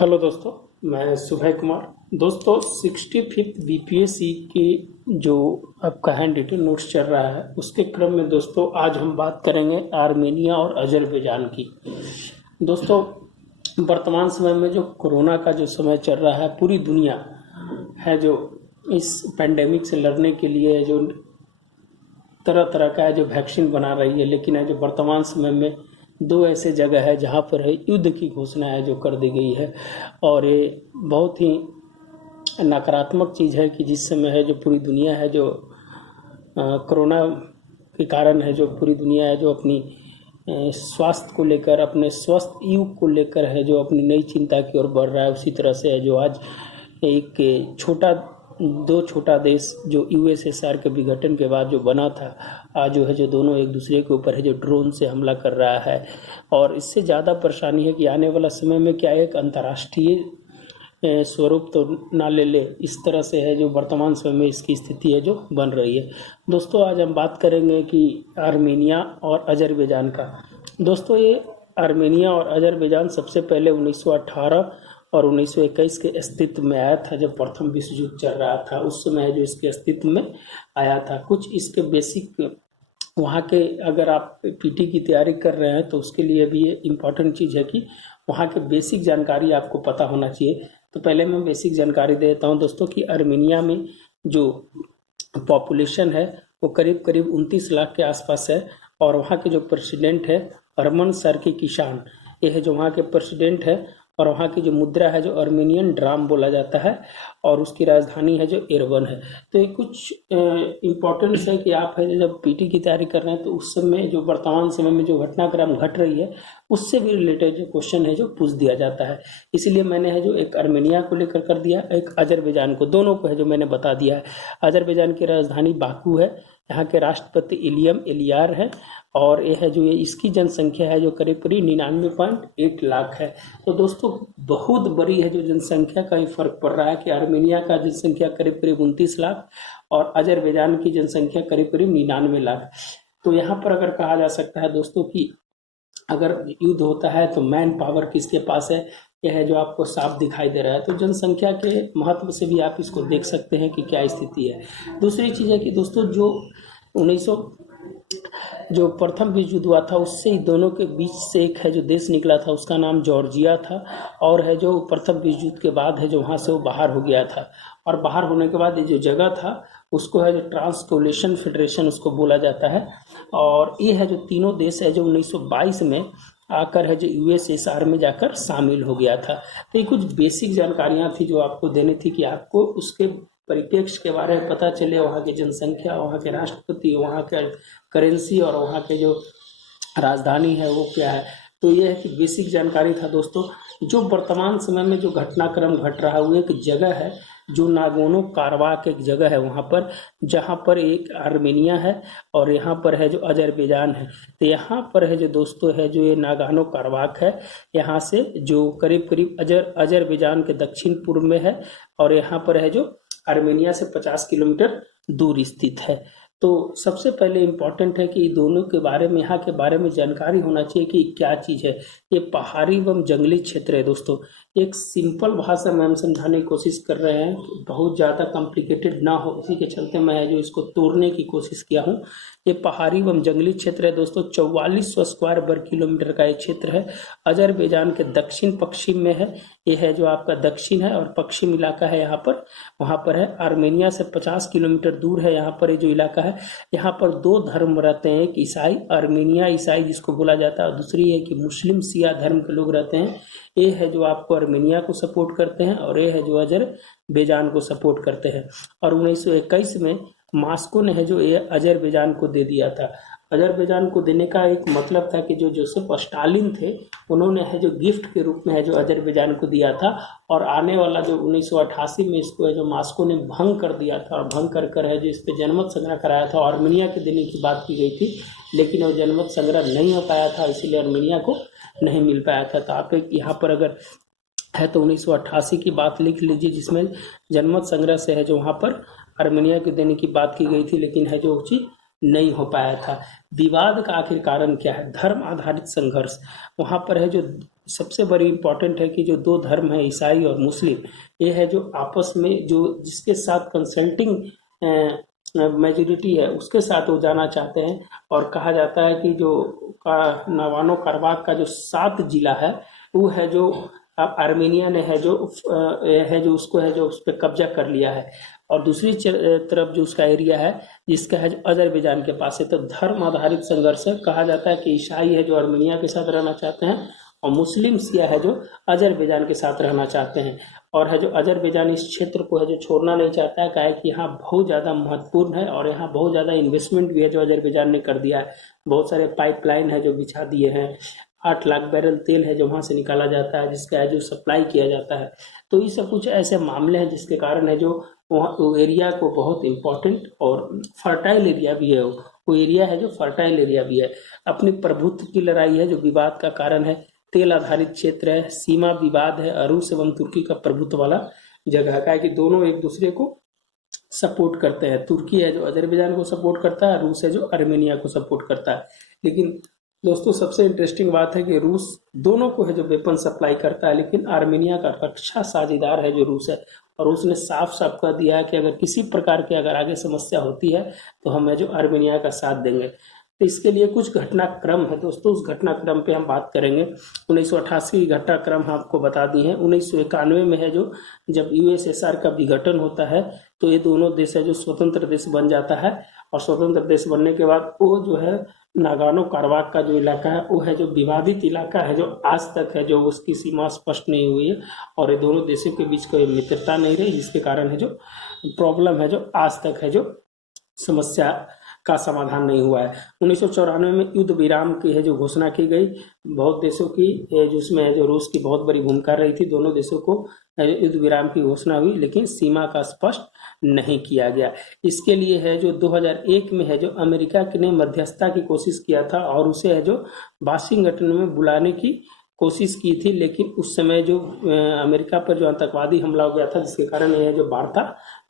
Hello दोस्तों, मैं सुभय कुमार। दोस्तों, 65th बीपीएससी की जो आपका हैंड रिटन नोट्स चल रहा है उसके क्रम में दोस्तों आज हम बात करेंगे आर्मेनिया और अजरबैजान की। दोस्तों, वर्तमान समय में जो कोरोना का जो समय चल रहा है, पूरी दुनिया है जो इस पेंडेमिक से लड़ने के लिए जो तरह तरह का है जो वैक्सीन बना रही है, लेकिन है जो वर्तमान समय में दो ऐसे जगह है जहाँ पर है युद्ध की घोषणा है जो कर दी गई है। और ये बहुत ही नकारात्मक चीज़ है कि जिस समय है जो पूरी दुनिया है जो कोरोना के कारण है जो पूरी दुनिया है जो अपनी स्वास्थ्य को लेकर, अपने स्वस्थ युग को लेकर है जो अपनी नई चिंता की ओर बढ़ रहा है। उसी तरह से है जो आज एक दो छोटा देश जो यूएसएसआर के विघटन के बाद जो बना था, आज जो है जो दोनों एक दूसरे के ऊपर है जो ड्रोन से हमला कर रहा है। और इससे ज़्यादा परेशानी है कि आने वाला समय में क्या एक अंतर्राष्ट्रीय स्वरूप तो ना ले ले, इस तरह से है जो वर्तमान समय में इसकी स्थिति है जो बन रही है। दोस्तों, आज हम बात करेंगे कि आर्मेनिया और अजरबैजान का। दोस्तों, ये आर्मेनिया और अजरबैजान सबसे पहले 1918 और 1921 के अस्तित्व में आया था, जब प्रथम विश्व युद्ध चल रहा था। उस समय जो इसके अस्तित्व में आया था, कुछ इसके बेसिक वहाँ के, अगर आप पीटी की तैयारी कर रहे हैं तो उसके लिए भी ये इम्पोर्टेंट चीज़ है कि वहाँ के बेसिक जानकारी आपको पता होना चाहिए। तो पहले मैं बेसिक जानकारी देता हूँ दोस्तों कि आर्मेनिया में जो पॉपुलेशन है वो करीब करीब 29 लाख के आसपास है। और वहाँ के जो प्रेसिडेंट है अरमन सरकीशियान, ये है जो वहाँ के प्रेसिडेंट है। और वहाँ की जो मुद्रा है जो आर्मेनियन ड्राम बोला जाता है, और उसकी राजधानी है जो एरेवन है। तो ये कुछ इम्पोर्टेंस है कि आप है जब पीटी की तैयारी कर रहे हैं तो उस समय जो वर्तमान समय में जो घटनाक्रम घट रही है उससे भी रिलेटेड जो क्वेश्चन है जो पूछ दिया जाता है। इसीलिए मैंने है जो एक आर्मेनिया को लेकर कर दिया, एक अजरबैजान को, दोनों को है जो मैंने बता दिया है। अजरबैजान की राजधानी बाकू है, यहाँ के राष्ट्रपति इलियम एलियार है। और ये है जो ये इसकी जनसंख्या है जो करीब करीब 99.8 लाख है। तो दोस्तों, बहुत बड़ी है जो जनसंख्या का ही फर्क पड़ रहा है कि आर्मेनिया का जनसंख्या करीब करीब 29 लाख और अजरबैजान की जनसंख्या करीब करीब 99 लाख। तो यहाँ पर अगर कहा जा सकता है दोस्तों कि अगर युद्ध होता है तो मैन पावर किसके पास है, यह है जो आपको साफ दिखाई दे रहा है। तो जनसंख्या के महत्व से भी आप इसको देख सकते हैं कि क्या स्थिति है। दूसरी चीज़ है कि दोस्तों, जो 1900 जो प्रथम विश्व युद्ध हुआ था उससे ही दोनों के बीच से एक है जो देश निकला था, उसका नाम जॉर्जिया था। और है जो प्रथम विश्व युद्ध के बाद है जो वहाँ से वो बाहर हो गया था। और बाहर होने के बाद ये जो जगह था उसको है जो ट्रांसकोलेशन फेडरेशन उसको बोला जाता है। और ये है जो तीनों देश है जो 1922 में आकर है जो यूएसएसआर में जाकर शामिल हो गया था। तो ये कुछ बेसिक जानकारियाँ थी जो आपको देनी थी कि आपको उसके परिप्रेक्ष्य के बारे में पता चले, वहाँ की जनसंख्या, वहाँ के राष्ट्रपति, वहाँ के करेंसी और वहाँ के जो राजधानी है वो क्या है। तो ये है कि बेसिक जानकारी था दोस्तों। जो वर्तमान समय में जो घटनाक्रम घट रहा है वो एक जगह है जो नागोनो काराबाख एक जगह है वहाँ पर, जहाँ पर एक आर्मेनिया है और यहाँ पर है जो अजरबैजान है। तो यहाँ पर है जो दोस्तों है जो ये नागोनो काराबाख है, यहाँ से जो करीब करीब अजरबैजान के दक्षिण पूर्व में है। और यहाँ पर है जो आर्मेनिया से 50 किलोमीटर दूर स्थित है। तो सबसे पहले इम्पोर्टेंट है कि दोनों के बारे में, यहाँ के बारे में जानकारी होना चाहिए कि क्या चीज़ है। ये पहाड़ी एवं जंगली क्षेत्र है दोस्तों। एक सिंपल भाषा में हम समझाने की कोशिश कर रहे हैं, बहुत ज़्यादा कॉम्प्लिकेटेड ना हो, इसी के चलते मैं जो इसको तोड़ने की कोशिश किया हूँ। ये पहाड़ी एवं जंगली क्षेत्र है दोस्तों। 4400 स्क्वायर वर्ग किलोमीटर का ये क्षेत्र है। अजरबैजान के दक्षिण पश्चिम में है। ये है जो आपका दक्षिण है और पश्चिम इलाका है यहाँ पर, वहाँ पर है। आर्मेनिया से 50 किलोमीटर दूर है यहाँ पर ये जो इलाका है। यहाँ पर दो धर्म रहते हैं, एक ईसाई, आर्मेनिया ईसाई जिसको बोला जाता है, और दूसरी है कि मुस्लिम शिया धर्म के लोग रहते हैं। ये है जो आपको आर्मेनिया को सपोर्ट करते हैं और ये है जो अजरबैजान को सपोर्ट करते हैं। और 1921 में मॉस्को ने है जो ये अजरबैजान को दे दिया था। अजरबैजान को देने का एक मतलब था कि जो जोसेफ स्टालिन थे उन्होंने है जो गिफ्ट के रूप में है जो अजरबैजान को दिया था। और आने वाला जो 1988 में इसको है जो मॉस्को ने भंग कर दिया था, और भंग कर है जो इस पर जनमत संग्रह कराया था। आर्मेनिया के देने की बात की गई थी, लेकिन वो जनमत संग्रह नहीं हो पाया था, इसीलिए आर्मेनिया को नहीं मिल पाया था। तो आप एक यहाँ पर अगर है तो 1988 की बात लिख लीजिए, जिसमें जनमत संग्रह से है जो वहाँ पर आर्मेनिया के देने की बात की गई थी, लेकिन है जो चीज़ नहीं हो पाया था। विवाद का आखिर कारण क्या है? धर्म आधारित संघर्ष वहाँ पर है। जो सबसे बड़ी इम्पोर्टेंट है कि जो दो धर्म है, ईसाई और मुस्लिम, ये है जो आपस में जो जिसके साथ कंसल्टिंग मेजोरिटी है उसके साथ वो जाना चाहते हैं। और कहा जाता है कि जो नागोर्नो कराबाख का जो 7 जिला है वो है जो अब आर्मेनिया ने है जो उसको है जो उस पर कब्जा कर लिया है। और दूसरी तरफ जो उसका एरिया है जिसका है जो अजरबैजान के पास है। तो धर्म आधारित संघर्ष है। कहा जाता है कि ईसाई है जो आर्मेनिया के साथ रहना चाहते हैं और मुस्लिम शिया है जो अजरबैजान के साथ रहना चाहते हैं। और है जो अजरबैजान इस क्षेत्र को है जो छोड़ना नहीं चाहता है, क्या है कि यहाँ बहुत ज़्यादा महत्वपूर्ण है और यहाँ बहुत ज़्यादा इन्वेस्टमेंट भी है जो अजरबैजान ने कर दिया है। बहुत सारे पाइपलाइन है जो बिछा दिए हैं। 8 लाख बैरल तेल है जो वहाँ से निकाला जाता है, जिसका है जो सप्लाई किया जाता है। तो ये सब कुछ ऐसे मामले हैं जिसके कारण है जो वहाँ एरिया को बहुत इम्पोर्टेंट और फर्टाइल एरिया भी है। वो एरिया है जो फर्टाइल एरिया भी है। अपनी प्रभुत्व की लड़ाई है जो विवाद का कारण है। तेल आधारित क्षेत्र है, सीमा विवाद है, रूस एवं तुर्की का प्रभुत्व वाला जगह का है कि दोनों एक दूसरे को सपोर्ट करते हैं। तुर्की है जो अजरबैजान को सपोर्ट करता है, रूस है जो आर्मेनिया को सपोर्ट करता है। लेकिन दोस्तों सबसे इंटरेस्टिंग बात है कि रूस दोनों को है जो वेपन सप्लाई करता है, लेकिन आर्मेनिया का रक्षा साझेदार है जो रूस है। और उसने साफ साफ कह दिया है कि अगर किसी प्रकार की अगर आगे समस्या होती है तो हम है जो आर्मेनिया का साथ देंगे। तो इसके लिए कुछ घटनाक्रम है दोस्तों, उस घटनाक्रम पे हम बात करेंगे। 1988 की घटनाक्रम हम आपको बता दी है। 1991 में है जो जब यूएसएसआर का विघटन होता है तो ये दोनों देश है जो स्वतंत्र देश बन जाता है। और स्वतंत्र देश बनने के बाद वो जो है नागोर्नो कराबाख का जो इलाका है वो है जो विवादित इलाका है जो आज तक है जो उसकी सीमा स्पष्ट नहीं हुई है और ये दोनों देशों के बीच कोई मित्रता नहीं रही, जिसके कारण है जो प्रॉब्लम है जो आज तक है जो समस्या का समाधान नहीं हुआ है। 1994 में युद्ध विराम की है जो घोषणा की गई बहुत देशों की, जिसमें है जो रूस की बहुत बड़ी भूमिका रही थी। दोनों देशों को युद्ध विराम की घोषणा हुई, लेकिन सीमा का स्पष्ट नहीं किया गया। इसके लिए है जो 2001 में है जो अमेरिका ने मध्यस्थता की कोशिश किया था और उसे है जो वाशिंगटन में बुलाने की कोशिश की थी, लेकिन उस समय जो अमेरिका पर जो आतंकवादी हमला हो गया था जिसके कारण यह जो वार्ता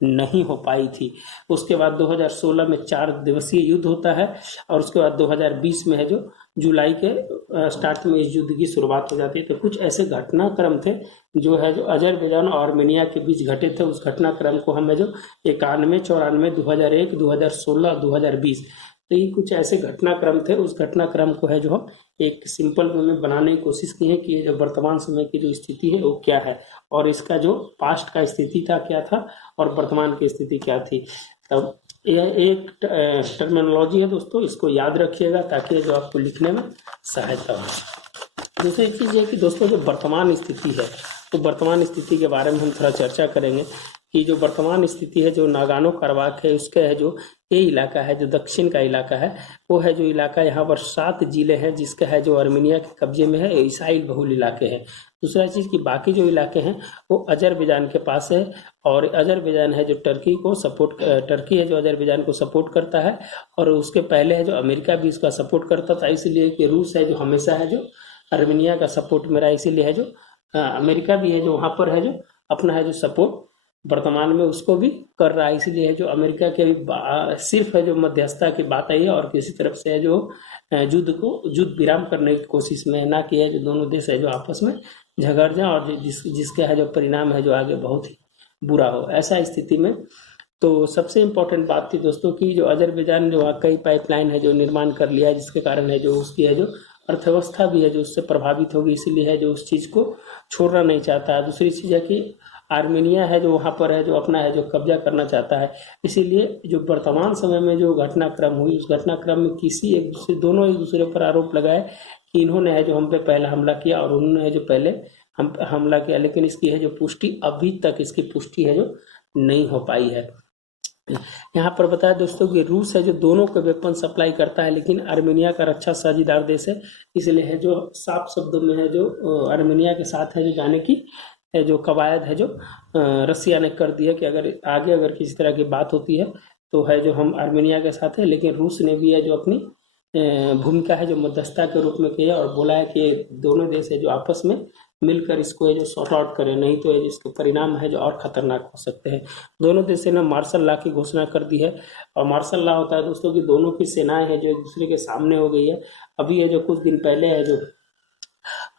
नहीं हो पाई थी। उसके बाद 2016 में 4 दिवसीय युद्ध होता है और उसके बाद 2020 में है जो जुलाई के स्टार्ट में इस युद्ध की शुरुआत हो जाती है। तो कुछ ऐसे घटनाक्रम थे जो है जो अजरबैजान और आर्मेनिया के बीच घटे थे। उस घटनाक्रम को हम है जो 91, 94, 2001, 2016, 2020, तो ये कुछ ऐसे घटनाक्रम थे। उस घटनाक्रम को है जो हम एक सिंपल वे में बनाने की कोशिश की है कि ये जो वर्तमान समय की जो स्थिति है वो क्या है और इसका जो पास्ट का स्थिति था क्या था और वर्तमान की स्थिति क्या थी। तब यह एक टर्मिनोलॉजी है दोस्तों, इसको याद रखिएगा ताकि जो आपको लिखने में सहायता हो। दूसरी चीज़ ये कि दोस्तों जो वर्तमान स्थिति है तो वर्तमान स्थिति के बारे में हम थोड़ा चर्चा करेंगे कि जो वर्तमान स्थिति है जो नागोर्नो कराबाख है उसका है जो ये इलाका है जो दक्षिण का इलाका है वो है जो इलाका यहाँ पर 7 जिले हैं जिसका है जो आर्मेनिया के कब्जे में है। ईसाई बहुल इलाके हैं। दूसरा चीज़ कि बाकी जो इलाके हैं वो अजरबैजान के पास है और अजरबैजान है जो टर्की है जो अजरबैजान को सपोर्ट करता है और उसके पहले है जो अमेरिका भी इसका सपोर्ट करता था, इसलिए कि रूस है जो हमेशा है जो आर्मेनिया का सपोर्ट में रहा, इसीलिए है जो अमेरिका भी है जो वहाँ पर है जो अपना है जो सपोर्ट वर्तमान में उसको भी कर रहा है। इसीलिए है जो अमेरिका के सिर्फ है जो मध्यस्थता की बात आई है और किसी तरफ से है जो युद्ध विराम करने की कोशिश में ना कि है जो दोनों देश है जो आपस में झगड़ जाए और जिसका है जो परिणाम है जो आगे बहुत ही बुरा हो। ऐसा स्थिति में तो सबसे इम्पोर्टेंट बात थी दोस्तों की जो अजरबैजान जो कई पाइपलाइन है जो निर्माण कर लिया है जिसके कारण है जो उसकी है जो अर्थव्यवस्था भी है जो उससे प्रभावित होगी, इसीलिए है जो उस चीज़ को छोड़ना नहीं चाहता है। दूसरी चीज़ है कि आर्मेनिया है जो वहाँ पर है जो अपना है जो कब्जा करना चाहता है, इसीलिए जो वर्तमान समय में जो घटनाक्रम हुई उस घटनाक्रम में दोनों एक दूसरे पर आरोप लगाए कि इन्होंने है जो हम पे पहला हमला किया और उन्होंने है जो पहले हम हमला किया, लेकिन इसकी है जो पुष्टि अभी तक इसकी पुष्टि है जो नहीं हो पाई है। यहाँ पर बताया दोस्तों कि रूस है जो दोनों को वेपन सप्लाई करता है, लेकिन आर्मेनिया का रक्षा साझेदार देश है, इसलिए है जो साफ शब्दों में है जो आर्मेनिया के साथ है जो जाने की जो कवायद है जो रसिया ने कर दिया कि अगर किसी तरह की बात होती है तो है जो हम आर्मेनिया के साथ है। लेकिन रूस ने भी है जो अपनी भूमिका है जो मध्यस्थता के रूप में किया और बोला है कि दोनों देश है जो आपस में मिलकर इसको है जो सॉर्ट आउट करें, नहीं तो है जिसके परिणाम है जो और खतरनाक हो सकते हैं। दोनों देशों ने मार्शल लॉ की घोषणा कर दी है। और मार्शल लॉ होता है दोस्तों कि दोनों की सेनाएं हैं जो एक दूसरे के सामने हो गई है। अभी है जो कुछ दिन पहले है जो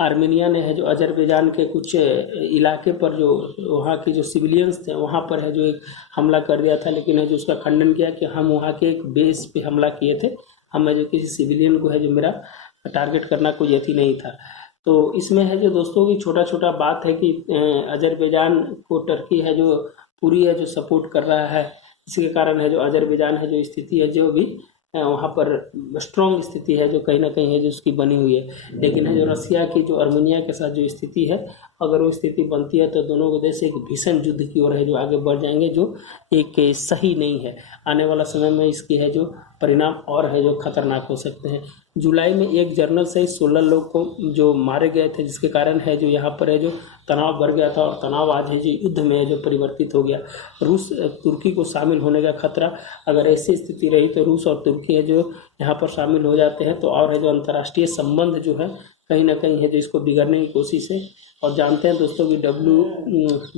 आर्मेनिया ने है जो अजरबैजान के कुछ इलाके पर जो वहाँ के जो सिविलियंस थे वहाँ पर है जो एक हमला कर दिया था, लेकिन है जो उसका खंडन किया कि हम वहाँ के एक बेस पे हमला किए थे, हमें जो किसी सिविलियन को है जो मेरा टारगेट करना कोई यति नहीं था। तो इसमें है जो दोस्तों की छोटा छोटा बात है कि अजरबैजान को टर्की है जो पूरी है जो सपोर्ट कर रहा है। इसके कारण है जो अजरबैजान है जो स्थिति है जो भी वहाँ पर स्ट्रॉन्ग स्थिति है जो कहीं ना कहीं है जो उसकी बनी हुई है। लेकिन है जो रसिया की जो आर्मेनिया के साथ जो स्थिति है, अगर वो स्थिति बनती है तो दोनों के देश एक भीषण युद्ध की ओर है जो आगे बढ़ जाएंगे, जो एक सही नहीं है। आने वाला समय में इसकी है जो परिणाम और है जो खतरनाक हो सकते हैं। जुलाई में एक जर्नल सहित 16 लोग को जो मारे गए थे, जिसके कारण है जो यहाँ पर है जो तनाव बढ़ गया था, और तनाव आज है जो युद्ध में है जो परिवर्तित हो गया। रूस तुर्की को शामिल होने का खतरा, अगर ऐसी स्थिति रही तो रूस और तुर्की है जो यहाँ पर शामिल हो जाते हैं तो और है जो अंतर्राष्ट्रीय संबंध जो है कहीं ना कहीं है जो इसको बिगड़ने की कोशिश है। और जानते हैं दोस्तों कि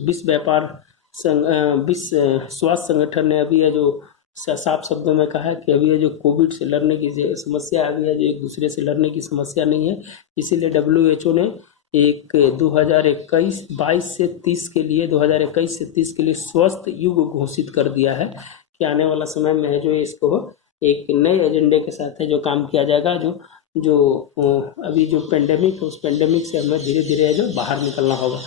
विश्व व्यापार विश्व स्वास्थ्य संगठन ने अभी है जो साफ शब्दों में कहा है कि अभी है जो कोविड से लड़ने की समस्या अभी है जो एक दूसरे से लड़ने की समस्या नहीं है। इसीलिए WHO ने एक 2021 से 30 के लिए 2021 से 30 के लिए स्वस्थ युग घोषित कर दिया है कि आने वाला समय में है जो इसको एक नए एजेंडे के साथ है जो काम किया जाएगा। जो अभी जो पेंडेमिक है उस पेंडेमिक से हमें धीरे धीरे है जो बाहर निकलना होगा।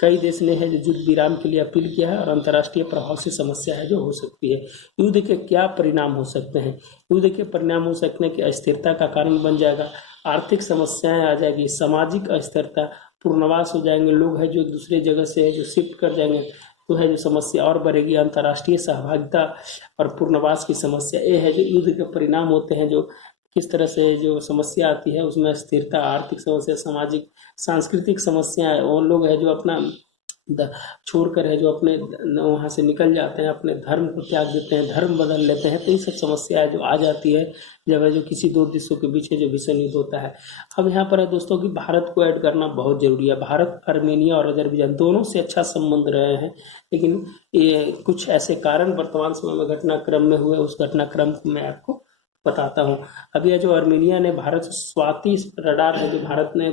कई देश ने है जो युद्ध विराम के लिए अपील किया है और अंतर्राष्ट्रीय प्रभाव से समस्या है जो हो सकती है। युद्ध के क्या परिणाम हो सकते हैं? युद्ध के परिणाम हो सकते हैं कि अस्थिरता का कारण बन जाएगा, आर्थिक समस्याएं आ जाएगी, सामाजिक अस्थिरता, पुनर्वास हो जाएंगे, लोग है जो एक दूसरे जगह से है जो शिफ्ट कर जाएंगे तो है जो समस्या और बढ़ेगी, अंतर्राष्ट्रीय सहभागिता और पुनर्वास की समस्या। ये है जो युद्ध के परिणाम होते हैं, जो किस तरह से जो समस्या आती है उसमें स्थिरता, आर्थिक समस्या, सामाजिक सांस्कृतिक समस्याएं, वो लोग है जो अपना छोड़कर है जो अपने वहाँ से निकल जाते हैं, अपने धर्म को त्याग देते हैं, धर्म बदल लेते हैं। तो ये सब समस्याएं जो आ जाती है जब है जो किसी दो देशों के बीच जो भीषण युद्ध होता है। अब यहाँ पर है दोस्तों कि भारत को ऐड करना बहुत जरूरी है। भारत आर्मेनिया और अजरबैजान दोनों से अच्छा संबंध रहे हैं, लेकिन ये कुछ ऐसे कारण वर्तमान समय में घटनाक्रम में हुए, उस घटनाक्रम को मैं आपको बताता हूँ। अभी जो आर्मेनिया ने भारत स्वाति रडार है जो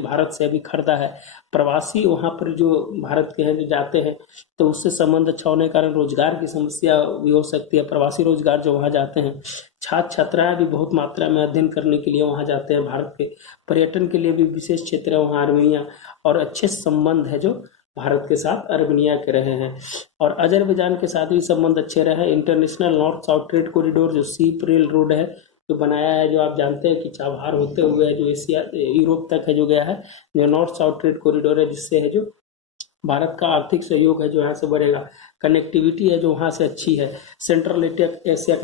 भारत से अभी खरीदा है। प्रवासी वहां पर जो भारत के हैं जो जाते हैं तो उससे संबंध अच्छा होने के कारण रोजगार की समस्या भी हो सकती है। प्रवासी रोजगार जो वहां जाते हैं, छात्र छात्राएं भी बहुत मात्रा में अध्ययन करने के लिए वहां जाते हैं। भारत के पर्यटन के लिए भी विशेष क्षेत्र है वहाँ आर्मेनिया, और अच्छे संबंध है जो भारत के साथ आर्मेनिया के रहे हैं। और अजरबैजान के साथ भी संबंध अच्छे रहे। International north south trade corridor जो सीप रेल रोड है जो बनाया है, जो आप जानते हैं कि चाबहार होते हुए जो एशिया यूरोप तक है जो गया है, जो नॉर्थ साउथ ट्रेड कॉरिडोर है, जिससे है जो भारत का आर्थिक सहयोग है जो यहाँ से बढ़ेगा। कनेक्टिविटी है जो वहाँ से अच्छी है। सेंट्रल एशिया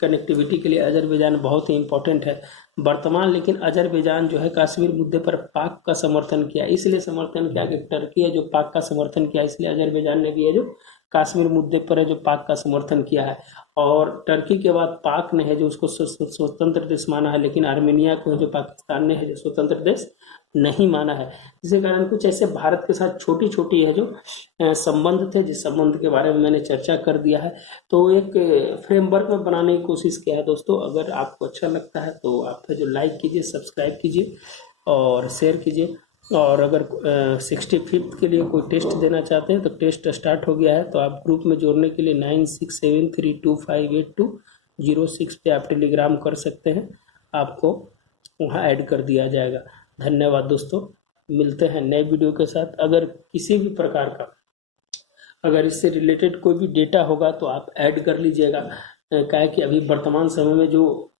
कनेक्टिविटी के लिए अजरबैजान बहुत ही इंपॉर्टेंट है वर्तमान। लेकिन अजरबैजान जो है कश्मीर मुद्दे पर पाक का समर्थन किया, इसलिए समर्थन किया कि टर्की है जो पाक का समर्थन किया, इसलिए अजरबैजान ने भी है जो कश्मीर मुद्दे पर है जो पाक का समर्थन किया है। और टर्की के बाद पाक ने है जो उसको स्वतंत्र देश माना है, लेकिन आर्मेनिया को है जो पाकिस्तान ने है जो स्वतंत्र देश नहीं माना है। जिसके कारण कुछ ऐसे भारत के साथ छोटी छोटी है जो संबंध थे, जिस संबंध के बारे में मैंने चर्चा कर दिया है। तो एक फ्रेमवर्क में बनाने की कोशिश किया है दोस्तों। अगर आपको अच्छा लगता है तो आप है जो लाइक कीजिए, सब्सक्राइब कीजिए और शेयर कीजिए। और अगर 65th के लिए कोई टेस्ट देना चाहते हैं तो टेस्ट स्टार्ट हो गया है, तो आप ग्रुप में जोड़ने के लिए 9673258206 पे आप टेलीग्राम कर सकते हैं, आपको वहाँ ऐड कर दिया जाएगा। धन्यवाद दोस्तों, मिलते हैं नए वीडियो के साथ। अगर किसी भी प्रकार का अगर इससे रिलेटेड कोई भी डेटा होगा तो आप ऐड कर लीजिएगा। क्या है कि अभी वर्तमान समय में जो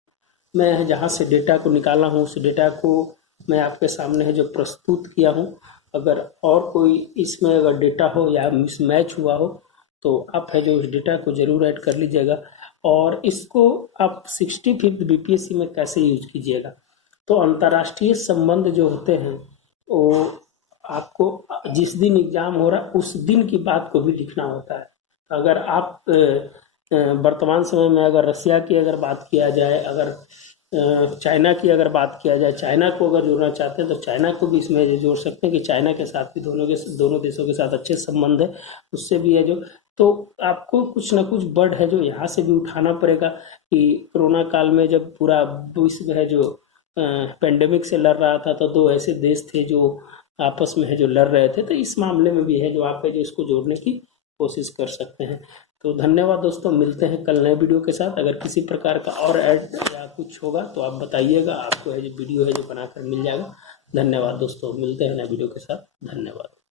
मैं जहाँ से डेटा को निकाला हूँ उस डेटा को मैं आपके सामने है जो प्रस्तुत किया हूँ। अगर और कोई इसमें अगर डेटा हो या मिसमैच हुआ हो तो आप है जो इस डेटा को जरूर ऐड कर लीजिएगा। और इसको आप 65th BPSC में कैसे यूज कीजिएगा, तो अंतर्राष्ट्रीय संबंध जो होते हैं वो आपको जिस दिन एग्जाम हो रहा उस दिन की बात को भी लिखना होता है। अगर आप वर्तमान समय में अगर रसिया की अगर बात किया जाए, अगर चाइना की अगर बात किया जाए, चाइना को अगर जोड़ना चाहते हैं तो चाइना को भी इसमें जोड़ सकते हैं कि चाइना के साथ भी दोनों देशों के साथ अच्छे संबंध है, उससे भी है जो। तो आपको कुछ ना कुछ बर्ड है जो यहाँ से भी उठाना पड़ेगा कि कोरोना काल में जब पूरा विश्व है जो पेंडेमिक से लड़ रहा था, तो दो ऐसे देश थे जो आपस में है जो लड़ रहे थे, तो इस मामले में भी है जो आप है जो इसको जोड़ने की कोशिश कर सकते हैं। तो धन्यवाद दोस्तों, मिलते हैं कल नए वीडियो के साथ। अगर किसी प्रकार का और ऐड या कुछ होगा तो आप बताइएगा, आपको है जो वीडियो है जो बनाकर मिल जाएगा। धन्यवाद दोस्तों, मिलते हैं नए वीडियो के साथ। धन्यवाद।